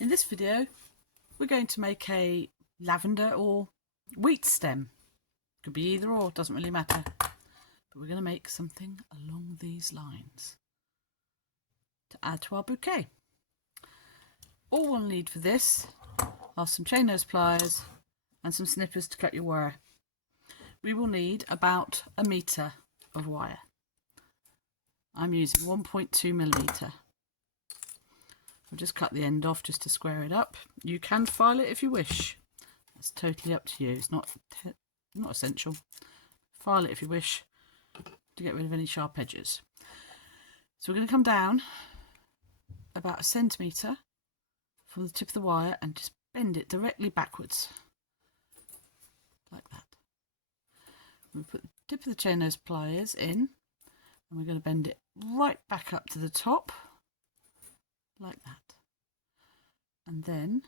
In this video, we're going to make a lavender or wheat stem. Could be either or, doesn't really matter. But we're going to make something along these lines to add to our bouquet. All we'll need for this are some chain nose pliers and some snippers to cut your wire. We will need about 1 metre of wire. I'm using 1.2mm. I'll just cut the end off just to square it up. You can file it if you wish. That's totally up to you. It's not essential. File it if you wish to get rid of any sharp edges. So we're going to come down about 1 centimetre from the tip of the wire and just bend it directly backwards. Like that. We'll put the tip of the chain nose pliers in and we're going to bend it right back up to the top. Like that. And then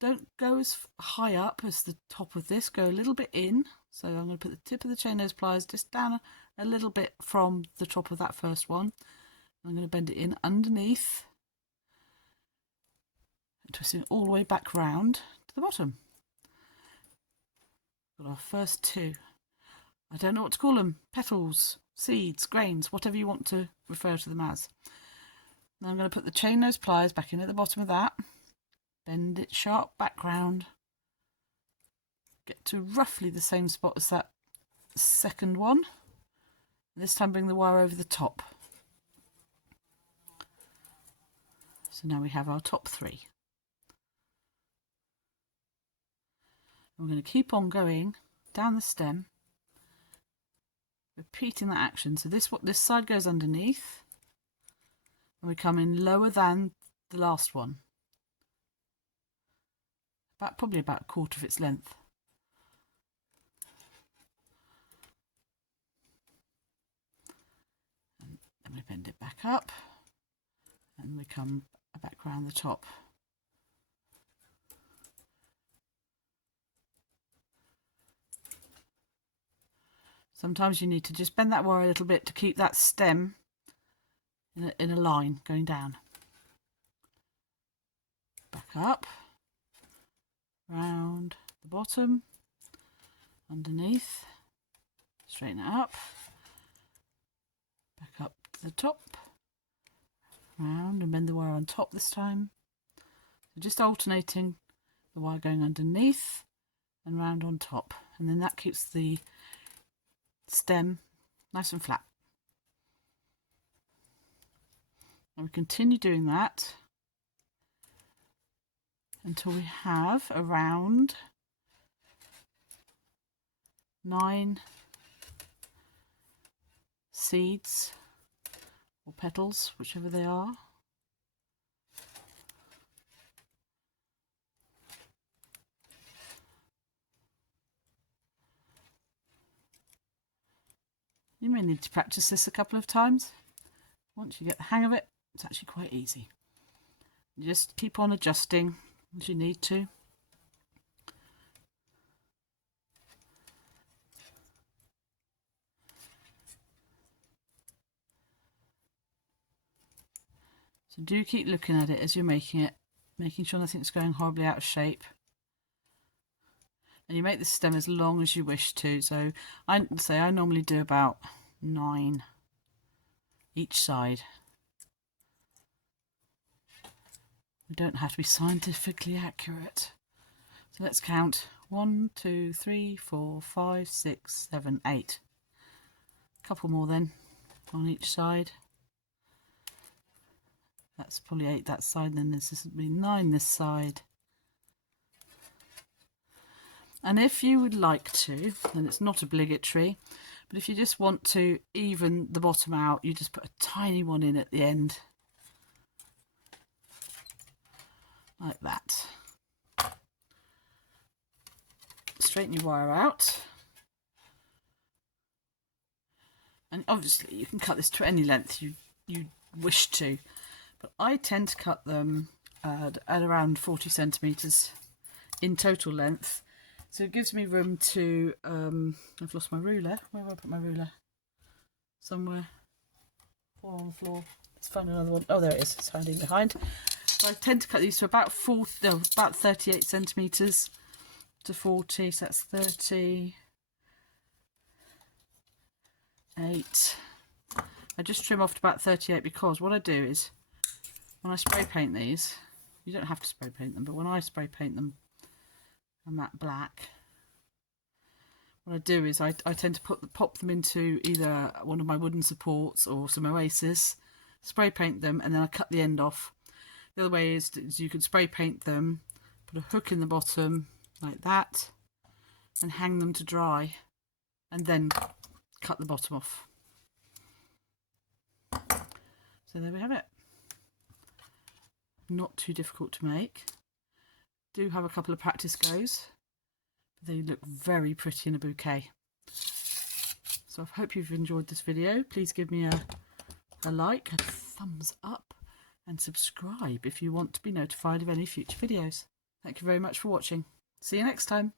don't go as high up as the top of this, go a little bit in. So I'm going to put the tip of the chain nose pliers just down a little bit from the top of that first one. I'm going to bend it in underneath, twisting it all the way back round to the bottom. Got our first two. I don't know what to call them, petals, seeds, grains, whatever you want to refer to them as. Now I'm going to put the chain nose pliers back in at the bottom of that, bend it sharp back round, get to roughly the same spot as that second one. This time bring the wire over the top. So now we have our top three. We're going to keep on going down the stem, repeating that action. So this side goes underneath. And we come in lower than the last one, probably about 1/4 of its length. And then we bend it back up and we come back around the top. Sometimes you need to just bend that wire a little bit to keep that stem in a line going down. Back up, round the bottom, underneath, straighten it up, back up to the top, round and bend the wire on top this time. So just alternating the wire going underneath and round on top, and then that keeps the stem nice and flat. And we continue doing that until we have around 9 seeds or petals, whichever they are. You may need to practice this a couple of times. Once you get the hang of it, it's actually quite easy. You just keep on adjusting as you need to. So do keep looking at it as you're making it, making sure nothing's going horribly out of shape. And you make the stem as long as you wish to. So I normally do about 9 each side. We don't have to be scientifically accurate. So let's count 1, 2, 3, 4, 5, 6, 7, 8. A couple more then on each side. That's probably 8 that side, then this would be 9 this side. And if you would like to, then it's not obligatory, but if you just want to even the bottom out, you just put a tiny one in at the end. Like that. Straighten your wire out. And obviously you can cut this to any length you wish to, but I tend to cut them at around 40 centimetres in total length. So it gives me room to, I've lost my ruler. Where have I put my ruler? Somewhere. Or on the floor. Let's find another one. Oh, there it is. It's hiding behind. So I tend to cut these to about 38 centimetres to 40, so that's 38. I just trim off to about 38 because what I do is when I spray paint these, you don't have to spray paint them, but when I spray paint them a matte black, what I do is I tend to pop them into either one of my wooden supports or some Oasis, spray paint them, and then I cut the end off. The other way is you could spray paint them, put a hook in the bottom like that, and hang them to dry, and then cut the bottom off. So there we have it. Not too difficult to make. Do have a couple of practice goes. They look very pretty in a bouquet. So I hope you've enjoyed this video. Please give me a like, a thumbs up, and subscribe if you want to be notified of any future videos. Thank you very much for watching. See you next time.